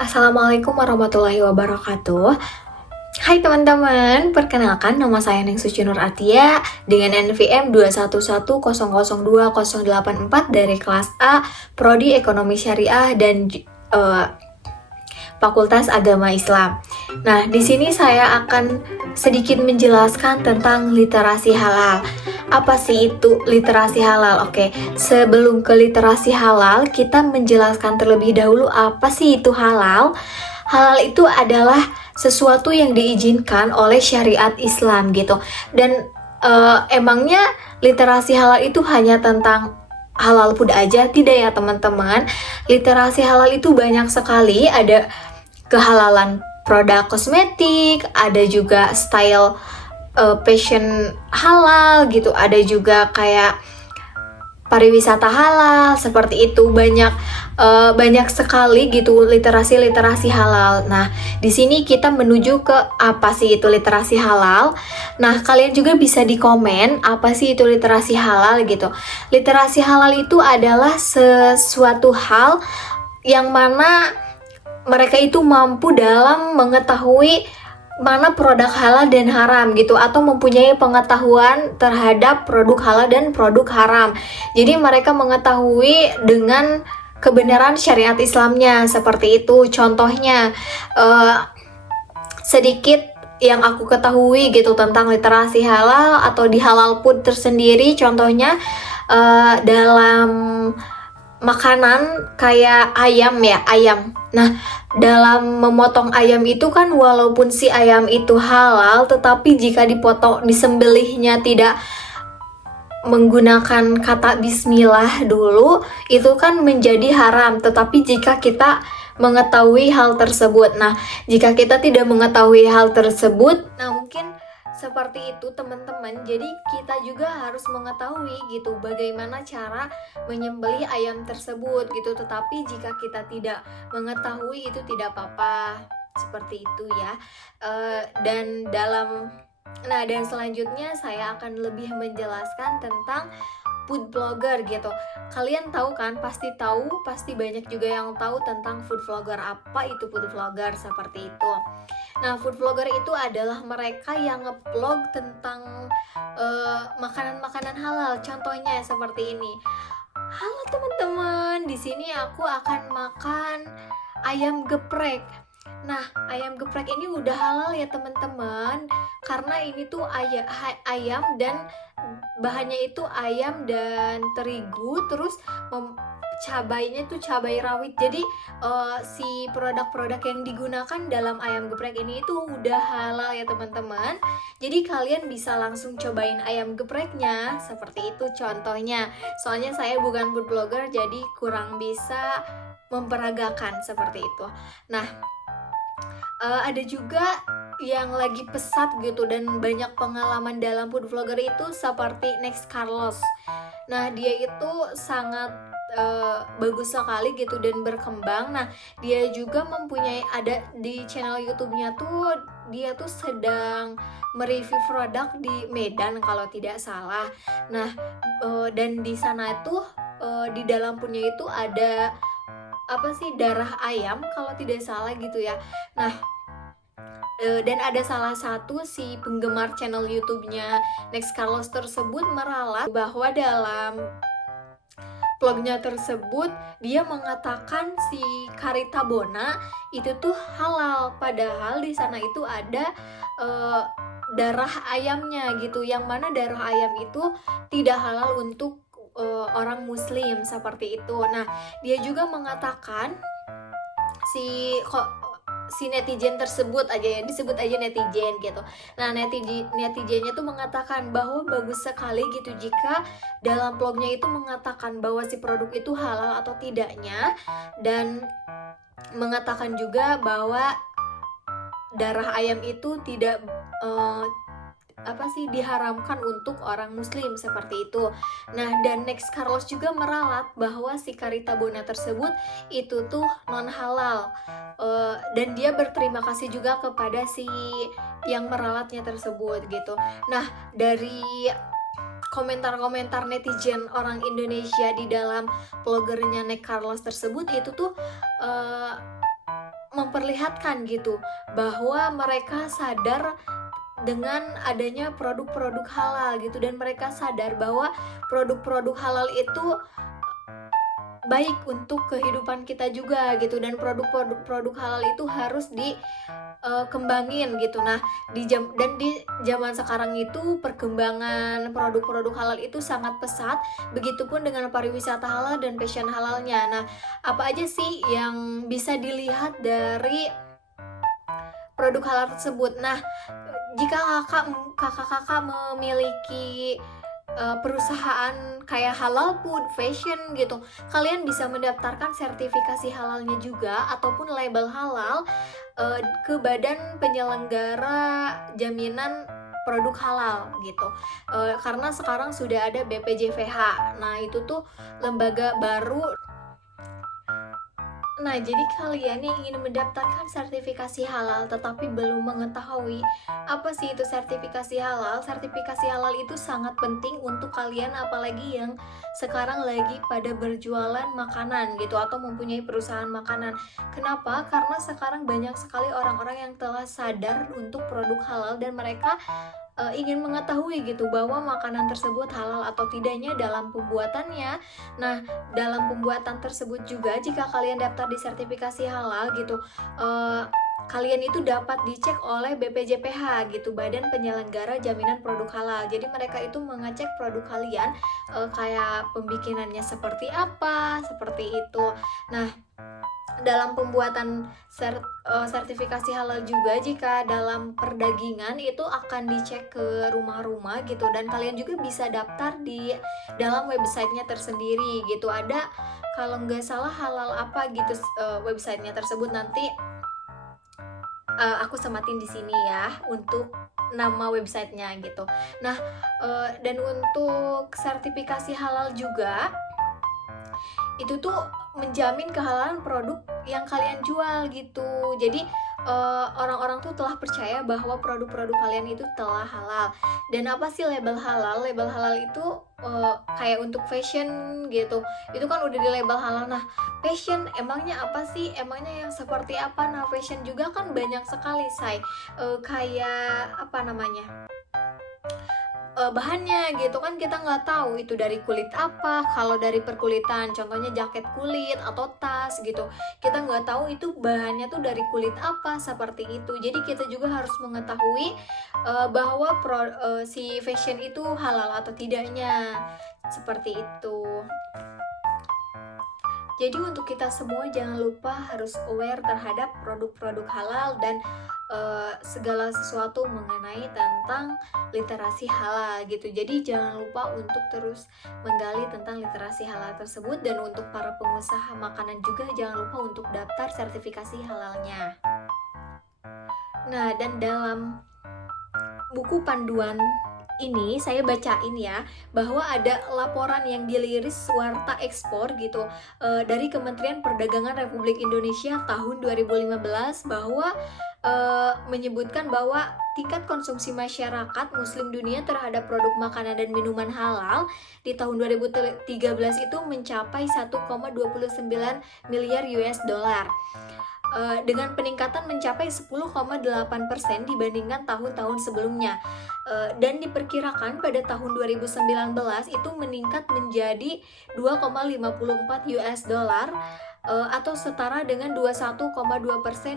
Assalamualaikum warahmatullahi wabarakatuh. Hai teman-teman, perkenalkan nama saya Ningsuci Nur Atia dengan NVM 211002084 dari kelas A, Prodi Ekonomi Syariah dan Fakultas Agama Islam. Nah, di sini saya akan sedikit menjelaskan tentang literasi halal. Apa sih itu literasi halal? Oke, sebelum ke literasi halal, kita menjelaskan terlebih dahulu apa sih itu halal. Halal itu adalah sesuatu yang diizinkan oleh syariat Islam gitu. Dan emangnya literasi halal itu hanya tentang halal food aja? Tidak ya teman-teman. Literasi halal itu banyak sekali, ada kehalalan produk kosmetik, ada juga style fashion halal gitu, ada juga kayak pariwisata halal seperti itu, banyak sekali gitu literasi halal. Nah, di sini kita menuju ke apa sih itu literasi halal. Nah, kalian juga bisa di komen apa sih itu literasi halal gitu. Literasi halal itu adalah sesuatu hal yang mana mereka itu mampu dalam mengetahui mana produk halal dan haram gitu, atau mempunyai pengetahuan terhadap produk halal dan produk haram. Jadi mereka mengetahui dengan kebenaran syariat Islamnya seperti itu. Contohnya sedikit yang aku ketahui gitu tentang literasi halal atau di halal food tersendiri, contohnya dalam makanan kayak ayam ya, ayam. Nah, dalam memotong ayam itu kan walaupun si ayam itu halal, tetapi jika disembelihnya tidak menggunakan kata bismillah dulu, itu kan menjadi haram. Tetapi jika kita mengetahui hal tersebut, nah jika kita tidak mengetahui hal tersebut, nah mungkin seperti itu teman-teman. Jadi kita juga harus mengetahui gitu bagaimana cara menyembelih ayam tersebut gitu. Tetapi jika kita tidak mengetahui itu tidak apa-apa, seperti itu ya. Dan selanjutnya saya akan lebih menjelaskan tentang food blogger gitu. Kalian tahu kan? Pasti tahu, pasti banyak juga yang tahu tentang food vlogger. Apa itu food vlogger? Seperti itu. Nah, food vlogger itu adalah mereka yang nge-vlog tentang makanan-makanan halal. Contohnya seperti ini. Halo teman-teman, di sini aku akan makan ayam geprek. Nah, ayam geprek ini udah halal ya teman-teman, karena ini tuh ayam dan bahannya itu ayam dan terigu, terus cabainya tuh cabai rawit. Jadi si produk-produk yang digunakan dalam ayam geprek ini itu udah halal ya teman-teman. Jadi kalian bisa langsung cobain ayam gepreknya, seperti itu contohnya. Soalnya saya bukan food blogger, jadi kurang bisa memperagakan seperti itu. Nah, ada juga yang lagi pesat gitu dan banyak pengalaman dalam food vlogger itu seperti Next Carlos. Nah, dia itu sangat bagus sekali gitu dan berkembang. Nah, dia juga mempunyai, ada di channel YouTube-nya tuh, dia tuh sedang mereview produk di Medan kalau tidak salah. Nah, dan di sana tuh di dalam punya itu ada apa sih, darah ayam kalau tidak salah gitu ya. Nah, dan ada salah satu si penggemar channel YouTube-nya Next Carlos tersebut meralat bahwa dalam vlognya tersebut dia mengatakan si Karita Bona itu tuh halal, padahal di sana itu ada darah ayamnya gitu, yang mana darah ayam itu tidak halal untuk orang muslim seperti itu. Nah, dia juga mengatakan si netizen tersebut aja ya, disebut aja netizen gitu. Nah, netizennya tuh mengatakan bahwa bagus sekali gitu jika dalam vlognya itu mengatakan bahwa si produk itu halal atau tidaknya, dan mengatakan juga bahwa darah ayam itu tidak diharamkan untuk orang muslim seperti itu. Nah, dan Next Carlos juga meralat bahwa si Karita Bona tersebut itu tuh non halal, dan dia berterima kasih juga kepada si yang meralatnya tersebut gitu. Nah, dari komentar-komentar netizen orang Indonesia di dalam vlogernya Next Carlos tersebut itu tuh memperlihatkan gitu bahwa mereka sadar dengan adanya produk-produk halal gitu, dan mereka sadar bahwa produk-produk halal itu baik untuk kehidupan kita juga gitu, dan produk-produk halal itu harus dikembangin gitu. Nah, di zaman sekarang itu perkembangan produk-produk halal itu sangat pesat, begitupun dengan pariwisata halal dan fashion halalnya. Nah, apa aja sih yang bisa dilihat dari produk halal tersebut? Nah, jika kakak memiliki perusahaan kayak halal food, fashion gitu, kalian bisa mendaftarkan sertifikasi halalnya juga ataupun label halal ke Badan Penyelenggara Jaminan Produk Halal gitu. Karena sekarang sudah ada BPJPH. Nah, itu tuh lembaga baru. Nah, jadi kalian yang ingin mendaftarkan sertifikasi halal tetapi belum mengetahui apa sih itu sertifikasi halal? Sertifikasi halal itu sangat penting untuk kalian, apalagi yang sekarang lagi pada berjualan makanan gitu atau mempunyai perusahaan makanan. Kenapa? Karena sekarang banyak sekali orang-orang yang telah sadar untuk produk halal dan mereka ingin mengetahui gitu bahwa makanan tersebut halal atau tidaknya dalam pembuatannya. Nah, dalam pembuatan tersebut juga jika kalian daftar di sertifikasi halal gitu, kalian itu dapat dicek oleh BPJPH gitu, Badan Penyelenggara Jaminan Produk Halal. Jadi mereka itu mengecek produk kalian kayak pembikinannya seperti apa, seperti itu. Nah, dalam pembuatan sertifikasi halal juga, jika dalam perdagingan itu akan dicek ke rumah-rumah gitu, dan kalian juga bisa daftar di dalam websitenya tersendiri gitu. Ada kalau nggak salah halal apa gitu websitenya tersebut, nanti aku sematin di sini ya untuk nama websitenya gitu. Nah, dan untuk sertifikasi halal juga itu tuh menjamin kehalalan produk yang kalian jual gitu. Jadi orang-orang tuh telah percaya bahwa produk-produk kalian itu telah halal. Dan apa sih label halal? Label halal itu kayak untuk fashion gitu, itu kan udah di label halal. Nah, fashion emangnya apa sih? Emangnya yang seperti apa? Nah, fashion juga kan banyak sekali, kayak apa namanya, bahannya gitu kan kita nggak tahu itu dari kulit apa. Kalau dari perkulitan, contohnya jaket kulit atau tas gitu, kita nggak tahu itu bahannya tuh dari kulit apa, seperti itu. Jadi kita juga harus mengetahui bahwa si fashion itu halal atau tidaknya, seperti itu. Jadi untuk kita semua jangan lupa harus aware terhadap produk-produk halal dan segala sesuatu mengenai tentang literasi halal gitu. Jadi jangan lupa untuk terus menggali tentang literasi halal tersebut, dan untuk para pengusaha makanan juga jangan lupa untuk daftar sertifikasi halalnya. Nah, dan dalam buku panduan ini saya bacain ya, bahwa ada laporan yang diliris Warta Ekspor gitu dari Kementerian Perdagangan Republik Indonesia tahun 2015, bahwa menyebutkan bahwa tingkat konsumsi masyarakat muslim dunia terhadap produk makanan dan minuman halal di tahun 2013 itu mencapai 1,29 miliar US dollar. Dengan peningkatan mencapai 10,8% dibandingkan tahun-tahun sebelumnya. Dan diperkirakan pada tahun 2019 itu meningkat menjadi 2,54 US dollar atau setara dengan 21,2%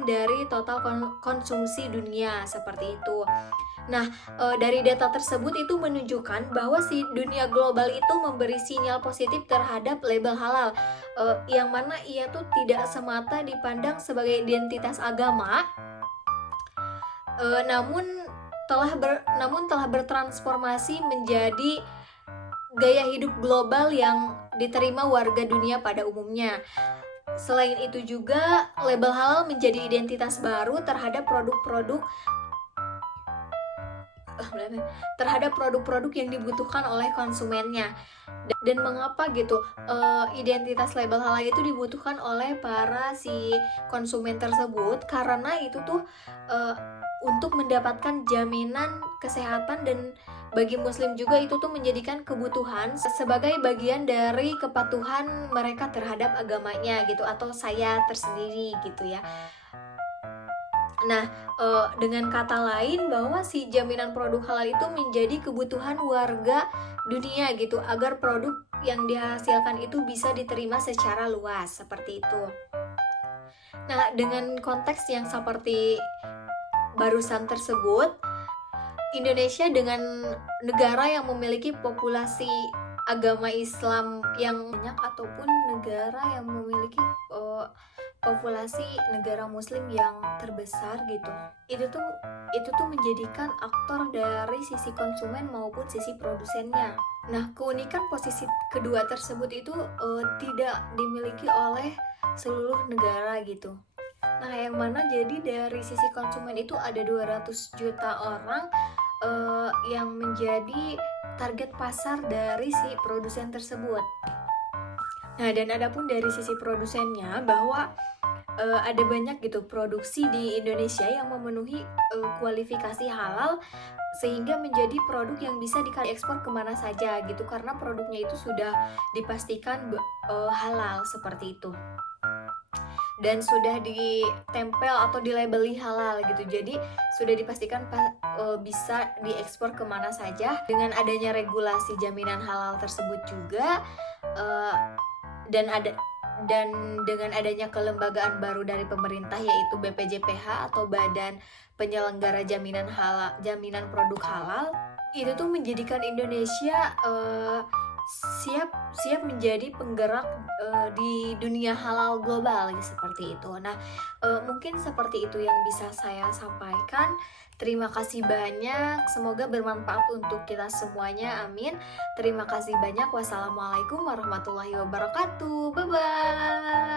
dari total konsumsi dunia, seperti itu. Nah, dari data tersebut itu menunjukkan bahwa si dunia global itu memberi sinyal positif terhadap label halal, yang mana ia tuh tidak semata dipandang sebagai identitas agama, namun telah bertransformasi menjadi gaya hidup global yang diterima warga dunia pada umumnya. Selain itu juga, label halal menjadi identitas baru terhadap produk-produk yang dibutuhkan oleh konsumennya. Dan mengapa gitu identitas label halal itu dibutuhkan oleh para si konsumen tersebut? Karena itu tuh untuk mendapatkan jaminan kesehatan, dan bagi muslim juga itu tuh menjadikan kebutuhan sebagai bagian dari kepatuhan mereka terhadap agamanya gitu, atau saya tersendiri gitu ya. Nah, dengan kata lain bahwa si jaminan produk halal itu menjadi kebutuhan warga dunia gitu, agar produk yang dihasilkan itu bisa diterima secara luas, seperti itu. Nah, dengan konteks yang seperti barusan tersebut, Indonesia dengan negara yang memiliki populasi agama Islam yang banyak ataupun negara yang memiliki populasi negara muslim yang terbesar gitu. Itu tuh menjadikan aktor dari sisi konsumen maupun sisi produsennya. Nah, keunikan posisi kedua tersebut itu tidak dimiliki oleh seluruh negara gitu. Nah, yang mana jadi dari sisi konsumen itu ada 200 juta orang yang menjadi target pasar dari si produsen tersebut. Nah, dan adapun dari sisi produsennya bahwa ada banyak gitu produksi di Indonesia yang memenuhi kualifikasi halal sehingga menjadi produk yang bisa diekspor kemana saja gitu, karena produknya itu sudah dipastikan halal seperti itu dan sudah ditempel atau dilabeli halal gitu, jadi sudah dipastikan bisa diekspor kemana saja. Dengan adanya regulasi jaminan halal tersebut juga dan dengan adanya kelembagaan baru dari pemerintah yaitu BPJPH atau Badan Penyelenggara Jaminan Produk Halal, itu tuh menjadikan Indonesia siap menjadi penggerak di dunia halal global seperti itu. Nah, mungkin seperti itu yang bisa saya sampaikan. Terima kasih banyak, semoga bermanfaat untuk kita semuanya, amin. Terima kasih banyak, wassalamualaikum warahmatullahi wabarakatuh, bye bye.